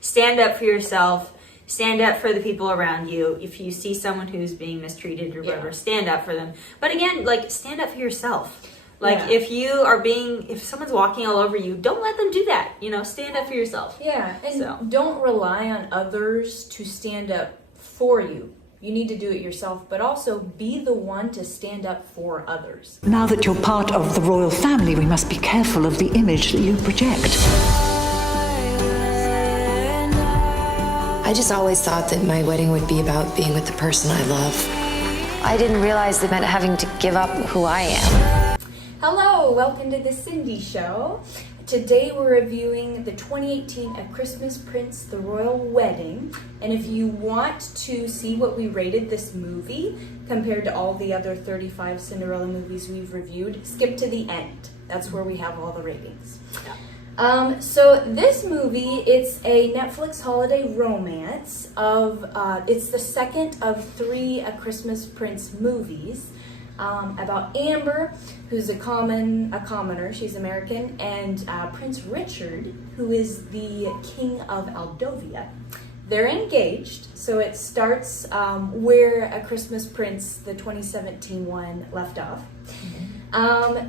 stand up for yourself, stand up for the people around you. If you see someone who's being mistreated or whatever, stand up for them. But again, like, stand up for yourself. Like, if someone's walking all over you, don't let them do that. You know, stand up for yourself. Yeah, and don't rely on others to stand up for you. You need to do it yourself, but also be the one to stand up for others. Now that you're part of the royal family, we must be careful of the image that you project. I just always thought that my wedding would be about being with the person I love. I didn't realize it meant having to give up who I am. Hello, welcome to the Cindy Show. Today we're reviewing the 2018 A Christmas Prince, The Royal Wedding. And if you want to see what we rated this movie compared to all the other 35 Cinderella movies we've reviewed, skip to the end. That's where we have all the ratings. So this movie, it's a Netflix holiday romance it's the second of 3 A Christmas Prince movies. About Amber, who's a commoner, she's American, and Prince Richard, who is the king of Aldovia. They're engaged, so it starts where A Christmas Prince, the 2017 one, left off.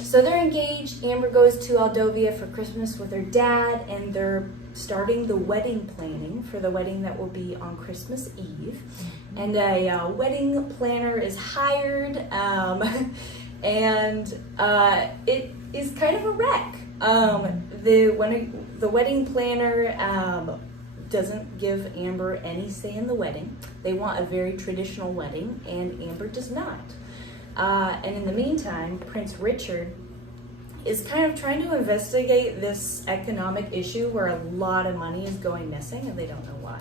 So they're engaged. Amber goes to Aldovia for Christmas with her dad, and they're starting the wedding planning for the wedding that will be on Christmas Eve. And a wedding planner is hired, and it is kind of a wreck. The wedding planner doesn't give Amber any say in the wedding. They want a very traditional wedding, and Amber does not. And in the meantime, Prince Richard is kind of trying to investigate this economic issue where a lot of money is going missing, and they don't know why.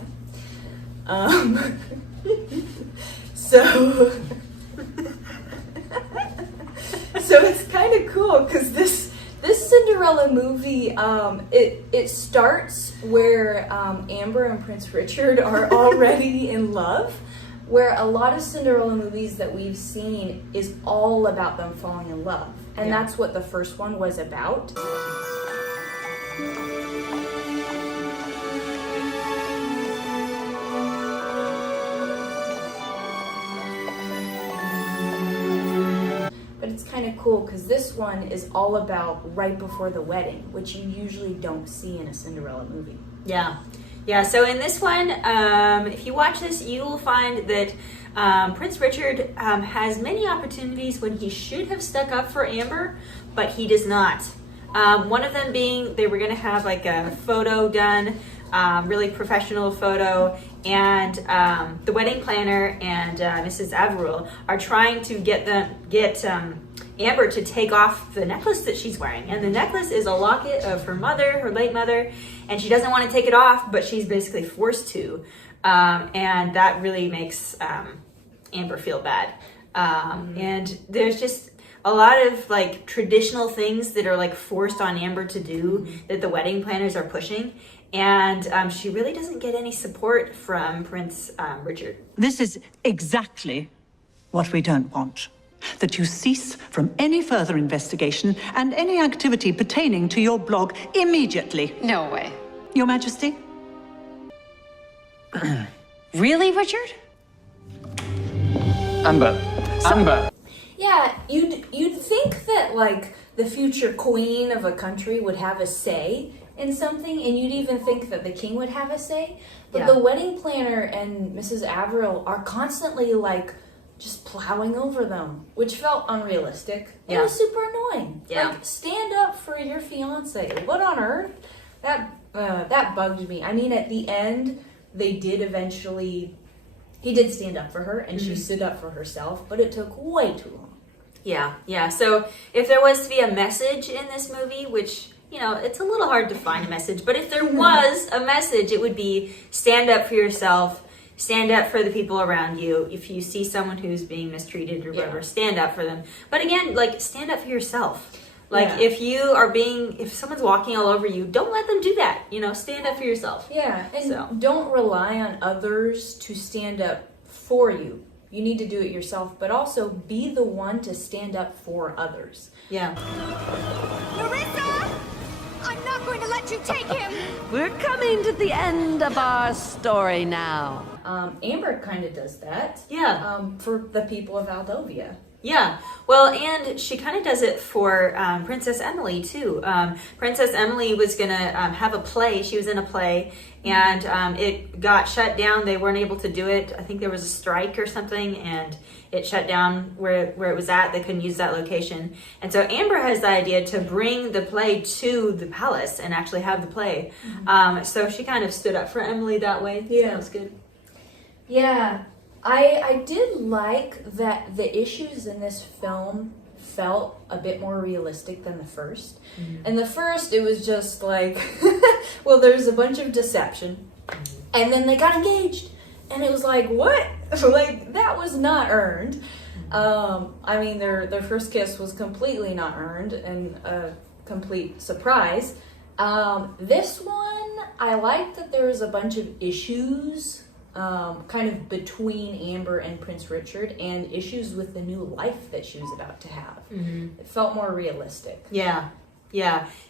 So it's kind of cool because this Cinderella movie, it starts where Amber and Prince Richard are already in love, where a lot of Cinderella movies that we've seen is all about them falling in love. And that's what the first one was about. But it's kind of cool because this one is all about right before the wedding, which you usually don't see in a Cinderella movie. Yeah, so in this one, if you watch this, you will find that Prince Richard has many opportunities when he should have stuck up for Amber, but he does not. One of them being they were going to have like a photo done, really professional photo, and the wedding planner and Mrs. Averill are trying to get Amber to take off the necklace that she's wearing. And the necklace is a locket of her mother, her late mother, and she doesn't want to take it off, but she's basically forced to. And that really makes Amber feel bad. And there's just a lot of like traditional things that are like forced on Amber to do that the wedding planners are pushing. And she really doesn't get any support from Prince Richard. This is exactly what we don't want. That you cease from any further investigation and any activity pertaining to your blog immediately. No way. Your Majesty? Really, Richard? Amber. Yeah, you'd think that like the future queen of a country would have a say in something, and you'd even think that the king would have a say. But the wedding planner and Mrs. Averill are constantly like just plowing over them, which felt unrealistic. It was super annoying. Like, stand up for your fiance. What on earth? That bugged me. I mean, at the end, he did stand up for her, and she stood up for herself, but it took way too long. Yeah. So if there was to be a message in this movie, which, you know, it's a little hard to find a message, but if there was a message, it would be stand up for yourself, stand up for the people around you. If you see someone who's being mistreated or whatever, stand up for them. But again, like, stand up for yourself. Like, if someone's walking all over you, don't let them do that. You know, stand up for yourself. Yeah, and don't rely on others to stand up for you. You need to do it yourself, but also be the one to stand up for others. Yeah. Larissa! I'm not going to let you take him! We're coming to the end of our story now. Amber kind of does that. Yeah. For the people of Aldovia. Yeah, well, and she kind of does it for Princess Emily, too. Princess Emily was going to have a play. She was in a play, and it got shut down. They weren't able to do it. I think there was a strike or something, and it shut down where it was at. They couldn't use that location. And so Amber has the idea to bring the play to the palace and actually have the play. So she kind of stood up for Emily that way. Yeah. So that was good. Yeah. I did like that the issues in this film felt a bit more realistic than the first. And the first, it was just like, well, there's a bunch of deception. And then they got engaged. And it was like, what? Like, that was not earned. I mean, their first kiss was completely not earned and a complete surprise. This one, I liked that there was a bunch of issues kind of between Amber and Prince Richard and issues with the new life that she was about to have. It felt more realistic. Yeah.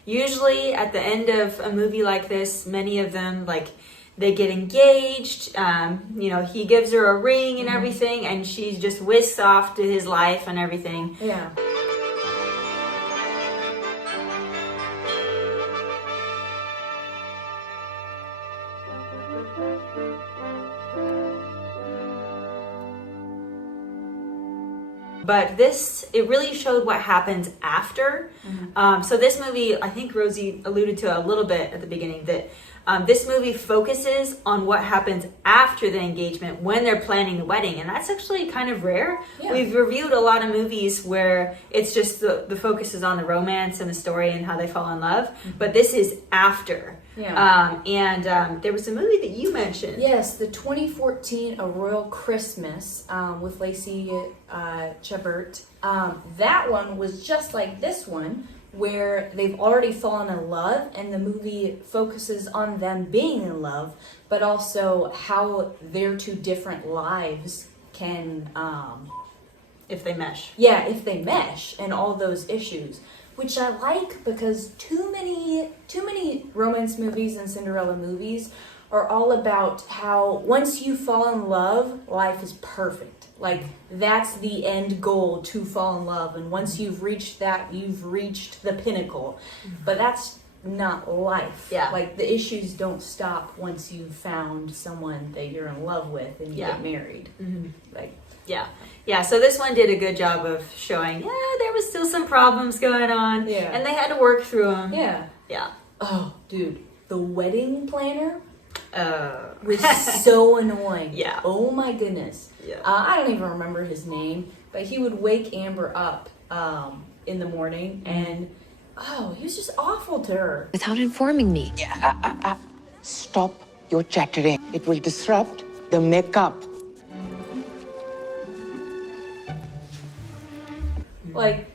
Usually at the end of a movie like this, many of them, like, they get engaged, he gives her a ring and everything, and she just whisks off to his life and everything. Yeah. But it really showed what happens after. So this movie, I think Rosie alluded to a little bit at the beginning, that this movie focuses on what happens after the engagement when they're planning the wedding. And that's actually kind of rare. Yeah. We've reviewed a lot of movies where it's just the focus is on the romance and the story and how they fall in love. But this is after. Yeah. There was a movie that you mentioned. Yes, the 2014 A Royal Christmas with Lacey Chabert. That one was just like this one, where they've already fallen in love, and the movie focuses on them being in love, but also how their two different lives can... if they mesh. Yeah, if they mesh, and all those issues. Which I like, because too many romance movies and Cinderella movies are all about how once you fall in love, life is perfect. Like, that's the end goal, to fall in love. And once you've reached that, you've reached the pinnacle. But that's not life. Yeah. Like, the issues don't stop once you've found someone that you're in love with and you get married. Like, Yeah, so this one did a good job of showing, there was still some problems going on. Yeah. And they had to work through them. yeah. Oh, dude, the wedding planner Uh, was so annoying. Yeah. Oh my goodness. Yeah. I don't even remember his name, but he would wake Amber up in the morning, and he was just awful to her. Without informing me. Stop your chattering. It will disrupt the makeup. Like,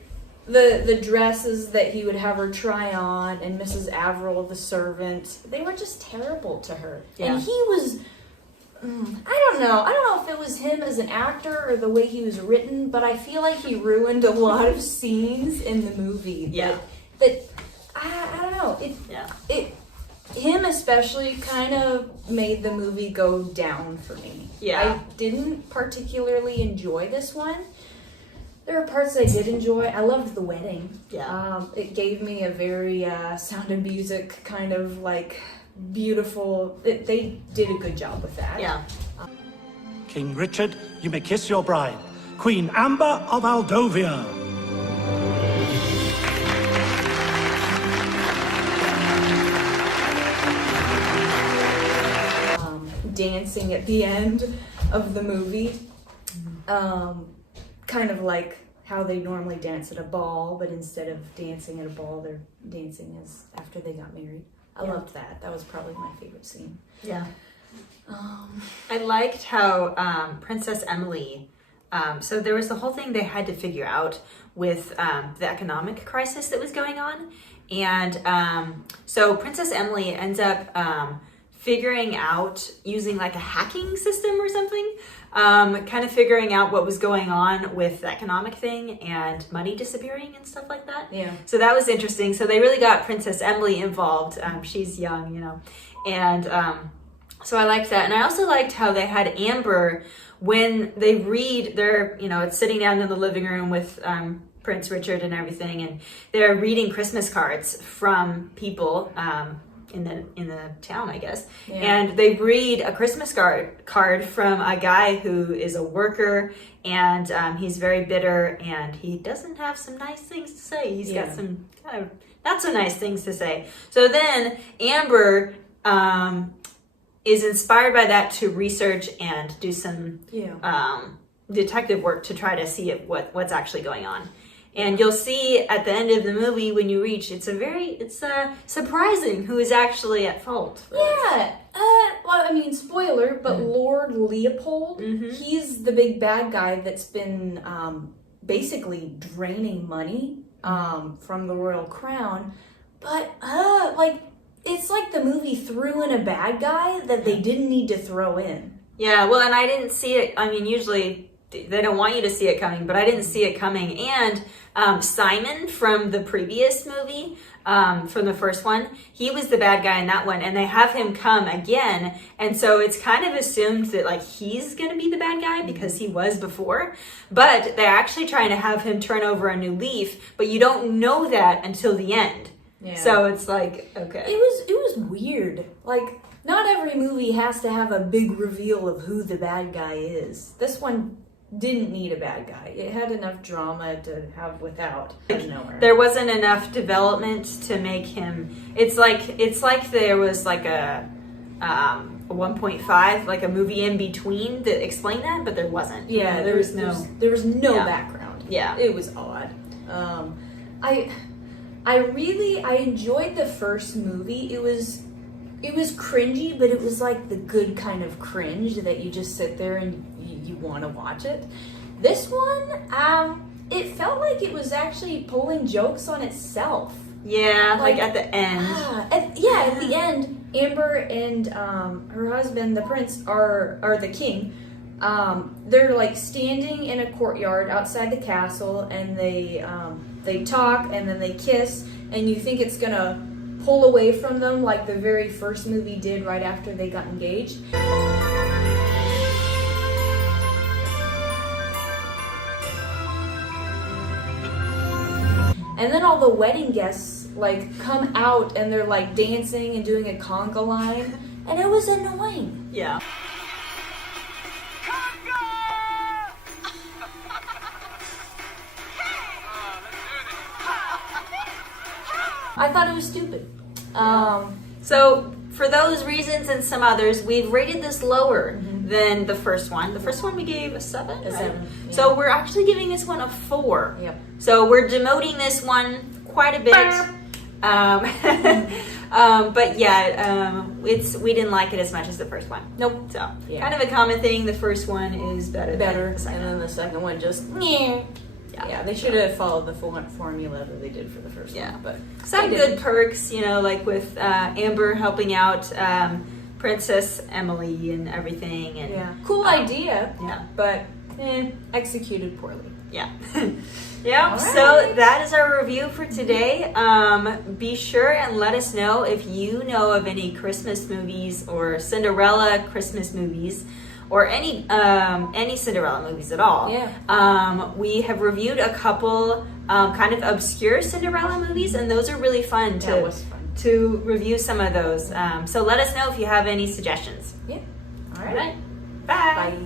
the dresses that he would have her try on, and Mrs. Averill, the servant, they were just terrible to her. Yeah. And he was, I don't know if it was him as an actor or the way he was written, but I feel like he ruined a lot of scenes in the movie. Yeah. That I don't know. Him especially kind of made the movie go down for me. Yeah. I didn't particularly enjoy this one. There are parts I did enjoy. I loved the wedding. Yeah. It gave me a very Sound of Music kind of like beautiful. They did a good job with that. Yeah. King Richard, you may kiss your bride. Queen Amber of Aldovia. Dancing at the end of the movie. Kind of like how they normally dance at a ball, but instead of dancing at a ball, they're dancing as after they got married. I loved that. That was probably my favorite scene. Yeah. I liked how Princess Emily, so there was the whole thing they had to figure out with the economic crisis that was going on. And so Princess Emily ends up figuring out, using like a hacking system or something, kind of figuring out what was going on with the economic thing and money disappearing and stuff like that. Yeah. So that was interesting. So they really got Princess Emily involved. She's young, you know, and so I liked that. And I also liked how they had Amber, when they read, they're, you know, it's sitting down in the living room with Prince Richard and everything, and they're reading Christmas cards from people in the town, I guess. Yeah. And they read a Christmas card from a guy who is a worker, and he's very bitter, and he doesn't have some nice things to say. He's got some kind of not so nice things to say. So then Amber is inspired by that to research and do some detective work to try to see what's actually going on. And you'll see at the end of the movie, when you reach, it's surprising who is actually at fault. Yeah. Well, I mean, spoiler, but Lord Leopold, he's the big bad guy that's been basically draining money from the royal crown. But it's like the movie threw in a bad guy that they didn't need to throw in. Yeah. Well, and I didn't see it. I mean, usually they don't want you to see it coming, but I didn't see it coming. And Simon from the previous movie, from the first one, he was the bad guy in that one, and they have him come again, and so it's kind of assumed that like he's gonna be the bad guy because he was before, but they're actually trying to have him turn over a new leaf, but you don't know that until the end. Yeah. So it's like, okay. It was weird. Like, not every movie has to have a big reveal of who the bad guy is. This one didn't need a bad guy. It had enough drama to have without. There wasn't enough development to make him. It's like there was like a 1.5, like a movie in between that explained that, but there wasn't. Yeah, there was no background. Yeah, it was odd. I enjoyed the first movie. It was cringy, but it was like the good kind of cringe that you just sit there and you want to watch it. This one, it felt like it was actually pulling jokes on itself. Yeah, like at the end. At the end, Amber and her husband, the prince, or the king, they're like standing in a courtyard outside the castle, and they talk, and then they kiss, and you think it's gonna pull away from them like the very first movie did right after they got engaged. And then all the wedding guests like come out and they're like dancing and doing a conga line, and it was annoying. Yeah. I thought it was stupid. So for those reasons and some others, we've rated this lower than the first one. The first one we gave a 7. A 7. Yeah. So we're actually giving this one a 4. Yep. So we're demoting this one quite a bit. But yeah, we didn't like it as much as the first one. Nope. So kind of a common thing. The first one is better, and then the second one just yeah, they should have followed the formula that they did for the first one. But some good perks, you know, like with Amber helping out Princess Emily and everything. And cool idea. Yeah, but executed poorly. Yeah. Yeah. Right. So that is our review for today. Be sure and let us know if you know of any Christmas movies or Cinderella Christmas movies, or any Cinderella movies at all. Yeah. We have reviewed a couple kind of obscure Cinderella movies, and those are really fun to review some of those. So let us know if you have any suggestions. Yeah. All right.